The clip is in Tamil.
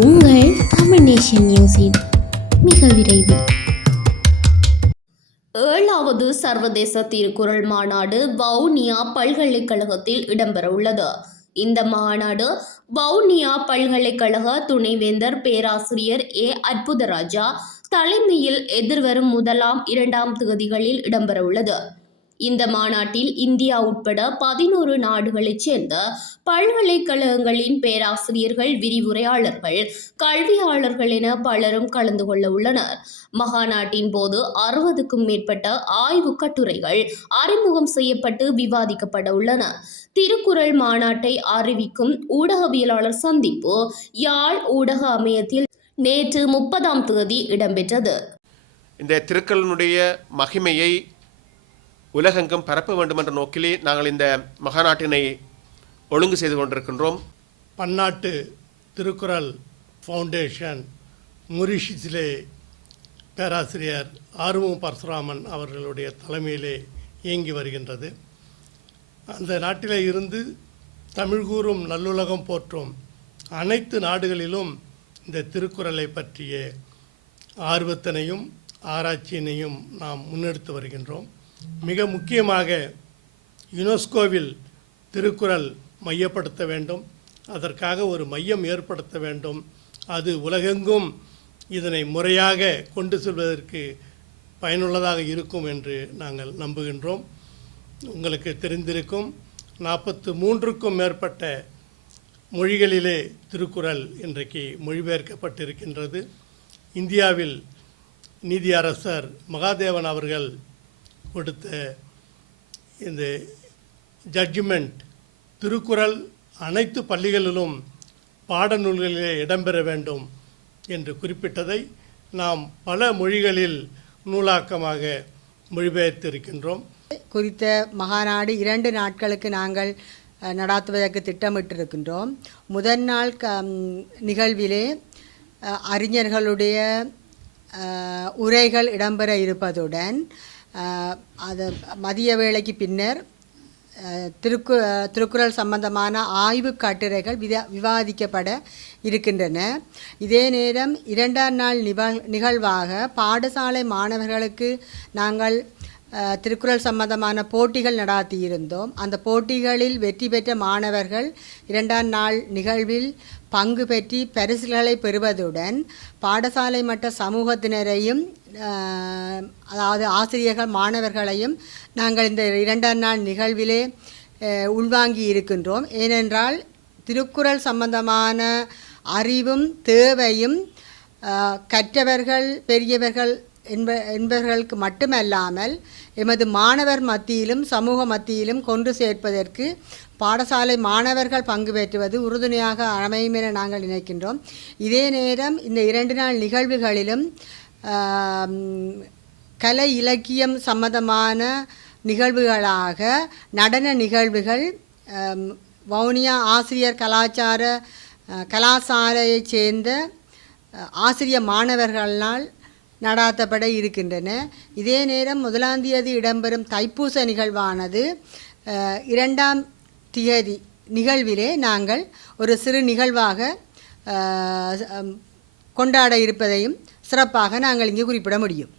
உங்கள் தமிழ் நேஷன் நியூஸின் மிக விரைவில். ஏழாவது சர்வதேச திருக்குறள் மாநாடு வவுனியா பல்கலைக்கழகத்தில் இடம்பெறவுள்ளது இந்த மாநாடு வவுனியா பல்கலைக்கழக துணைவேந்தர் பேராசிரியர் ஏ. அற்புதராஜா தலைமையில் எதிர்வரும் முதலாம் இரண்டாம் தேதிகளில் இடம்பெறவுள்ளது இந்த மாநாட்டில் இந்தியா உட்பட பதினோரு நாடுகளைச் சேர்ந்த பல்கலைக்கழகங்களின் பேராசிரியர்கள் விரிவுரையாளர்கள் கல்வியாளர்கள் என பலரும் கலந்து கொள்ள உள்ளனர். மகாநாட்டின் போது அறுபதுக்கும் மேற்பட்ட ஆய்வு கட்டுரைகள் அறிமுகம் செய்யப்பட்டு விவாதிக்கப்பட உள்ளன. திருக்குறள் மாநாட்டை அறிவிக்கும் ஊடகவியலாளர் சந்திப்பு யாழ் ஊடக அமையத்தில் நேற்று முப்பதாம் தேதி இடம்பெற்றது. இந்த திருக்குறளினுடைய மகிமையை உலகெங்கும் பரப்ப வேண்டும் என்ற நோக்கிலே நாங்கள் இந்த மகாநாட்டினை ஒழுங்கு செய்து கொண்டிருக்கின்றோம். பன்னாட்டு திருக்குறள் ஃபவுண்டேஷன் முரிஷிஸிலே பேராசிரியர் ஆர்வம் பரசுராமன் அவர்களுடைய தலைமையிலே இயங்கி வருகின்றது. அந்த நாட்டிலே இருந்து தமிழ் கூறும் நல்லுலகம் போற்றும் அனைத்து நாடுகளிலும் இந்த திருக்குறளை பற்றிய ஆர்வத்தினையும் ஆராய்ச்சியினையும் நாம் முன்னெடுத்து வருகின்றோம். மிக முக்கியமாக யுனெஸ்கோவில் திருக்குறள் மையப்படுத்த வேண்டும். அதற்காக ஒரு மையம் ஏற்படுத்த வேண்டும். அது உலகெங்கும் இதனை முறையாக கொண்டு செல்வதற்கு பயனுள்ளதாக இருக்கும் என்று நாங்கள் நம்புகின்றோம். உங்களுக்கு தெரிந்திருக்கும் நாற்பத்து மூன்றுக்கும் மேற்பட்ட மொழிகளிலே திருக்குறள் இன்றைக்கு மொழிபெயர்க்கப்பட்டிருக்கின்றது. இந்தியாவில் நீதியரசர் மகாதேவன் அவர்கள் கொடுத்த இந்த ஜட்ஜ்மெண்ட் திருக்குறள் அனைத்து பள்ளிகளிலும் பாடநூல்களிலே இடம்பெற வேண்டும் என்று குறிப்பிட்டதை நாம் பல மொழிகளில் நூலாக்கமாக மொழிபெயர்த்திருக்கின்றோம். குறித்த மகாநாடு இரண்டு நாட்களுக்கு நாங்கள் நடாத்துவதற்கு திட்டமிட்டிருக்கின்றோம். முதல் நாள் க நிகழ்விலே அறிஞர்களுடைய உரைகள் இடம்பெற இருப்பதுடன் அது மதிய வேளைக்கு பின்னர் திருக்கு திருக்குறள் சம்பந்தமான ஆய்வு கட்டுரைகள் விதா விவாதிக்கப்பட இருக்கின்றன. இதே நேரம் இரண்டாம் நாள் நிகழ் நிகழ்வாக பாடசாலை மாணவர்களுக்கு நாங்கள் திருக்குறள் சம்பந்தமான போட்டிகள் நடாத்தியிருந்தோம். அந்த போட்டிகளில் வெற்றி பெற்ற மாணவர்கள் இரண்டாம் நாள் நிகழ்வில் பங்கு பெற்றி பரிசுகளை பெறுவதுடன் பாடசாலை மட்ட சமூகத்தினரையும் அதாவது ஆசிரியர்கள் மாணவர்களையும் நாங்கள் இந்த இரண்டாம் நாள் நிகழ்விலே உள்வாங்கி இருக்கின்றோம். ஏனென்றால் திருக்குறள் சம்பந்தமான அறிவும் தேவையும் கற்றவர்கள் பெரியவர்கள் என்ப என்பவர்களுக்கு மட்டுமல்லாமல் எமது மாணவர் மத்தியிலும் சமூக மத்தியிலும் கொண்டு சேர்ப்பதற்கு பாடசாலை மாணவர்கள் பங்கு பெற்றுவது உறுதுணையாக அமையும் என நாங்கள் நினைக்கின்றோம். இதே நேரம் இந்த இரண்டு நாள் நிகழ்வுகளிலும் கலை இலக்கியம் சம்பந்தமான நிகழ்வுகளாக நடன நிகழ்வுகள் வவுனியா ஆசிரியர் கலாச்சார கலாசாலையைச் சேர்ந்த ஆசிரியர் ஆசிரிய மாணவர்களால் நடாத்தப்பட இருக்கின்றன. இதே நேரம் முதலாம் தேதி இடம்பெறும் தைப்பூச நிகழ்வானது இரண்டாம் தியதி நிகழ்விலே நாங்கள் ஒரு சிறு நிகழ்வாக கொண்டாட இருப்பதையும் சிறப்பாக நாங்கள் இங்கே குறிப்பிட முடியும்.